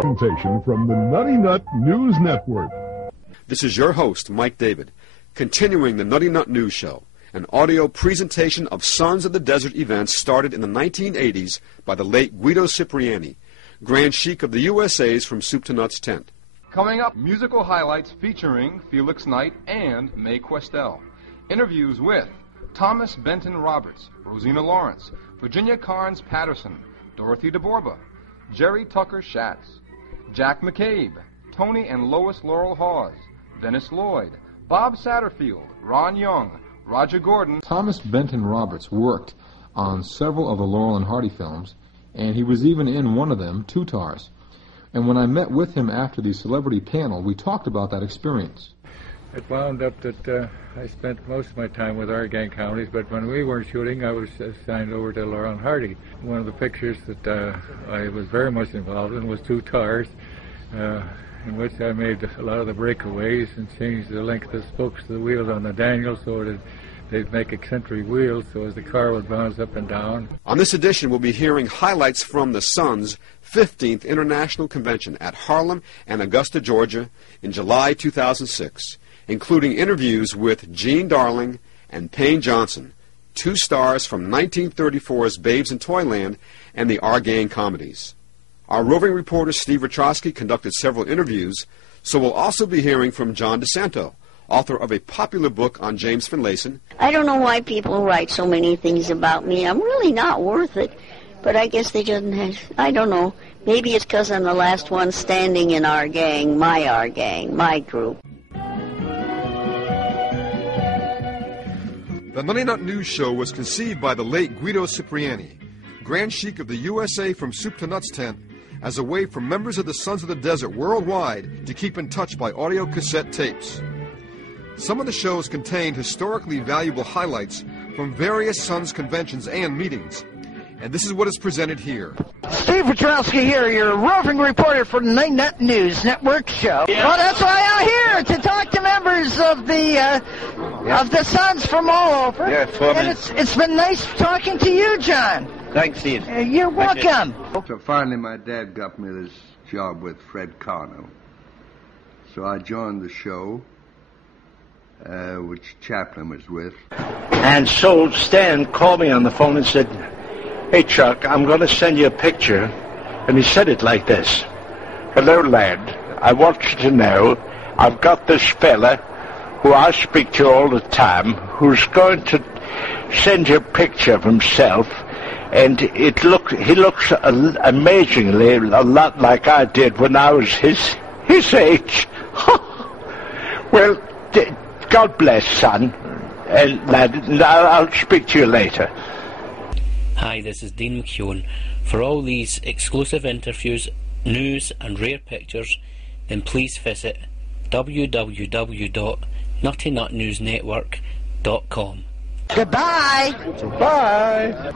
Presentation from the Nutty Nut News Network. This is your host, Mike David, continuing the Nutty Nut News Show, an audio presentation of Sons of the Desert events started in the 1980s by the late Guido Cipriani, Grand Sheik of the USA's From Soup to Nuts tent. Coming up, musical highlights featuring Felix Knight and Mae Questel. Interviews with Thomas Benton Roberts, Rosina Lawrence, Virginia Carnes Patterson, Dorothy DeBorba, Jerry Tucker Schatz, Jack McCabe, Tony and Lois Laurel Hawes, Dennis Lloyd, Bob Satterfield, Ron Young, Roger Gordon. Thomas Benton Roberts worked on several of the Laurel and Hardy films, and he was even in one of them, Two Tars. And when I met with him after the celebrity panel, we talked about that experience. It wound up that I spent most of my time with our gang comedies, but when we weren't shooting, I was assigned over to Laurel and Hardy. One of the pictures that I was very much involved in was Two Tars, in which I made a lot of the breakaways and changed the length of the spokes of the wheels on the Daniel so that they'd make eccentric wheels so as the car would bounce up and down. On this edition, we'll be hearing highlights from the Sons' 15th International Convention at Harlem and Augusta, Georgia in July 2006, including interviews with Gene Darling and Payne Johnson, two stars from 1934's Babes in Toyland and the Our Gang comedies. Our roving reporter Steve Wachowski conducted several interviews, so we'll also be hearing from John DeSanto, author of a popular book on James Finlayson. I don't know why people write so many things about me. I'm really not worth it, but I guess they just I don't know. Maybe it's because I'm the last one standing in our gang, my group. The Nutty Nut News Show was conceived by the late Guido Cipriani, Grand Sheik of the USA From Soup to Nuts tent, as a way for members of the Sons of the Desert worldwide to keep in touch by audio cassette tapes. Some of the shows contained historically valuable highlights from various Sons conventions and meetings, and this is what is presented here. Steve Wachowski here, your roving reporter for the Nutty Nut News Network show. Yeah. Well, that's why I'm here, to talk to members of the Sons from all over. Yeah, and it's been nice talking to you, John. Thanks, Steve. You're welcome. So finally my dad got me this job with Fred Carno. So I joined the show, which Chaplin was with. And so Stan called me on the phone and said, "Hey, Chuck, I'm going to send you a picture." And he said it like this: "Hello, lad. I want you to know I've got this fella who I speak to all the time who's going to send you a picture of himself. And he looks amazingly a lot like I did when I was his age." Well, God bless, son. And lad, I'll speak to you later. Hi, this is Dean McEwen. For all these exclusive interviews, news and rare pictures, then please visit www.nuttynutnewsnetwork.com. Goodbye. Bye.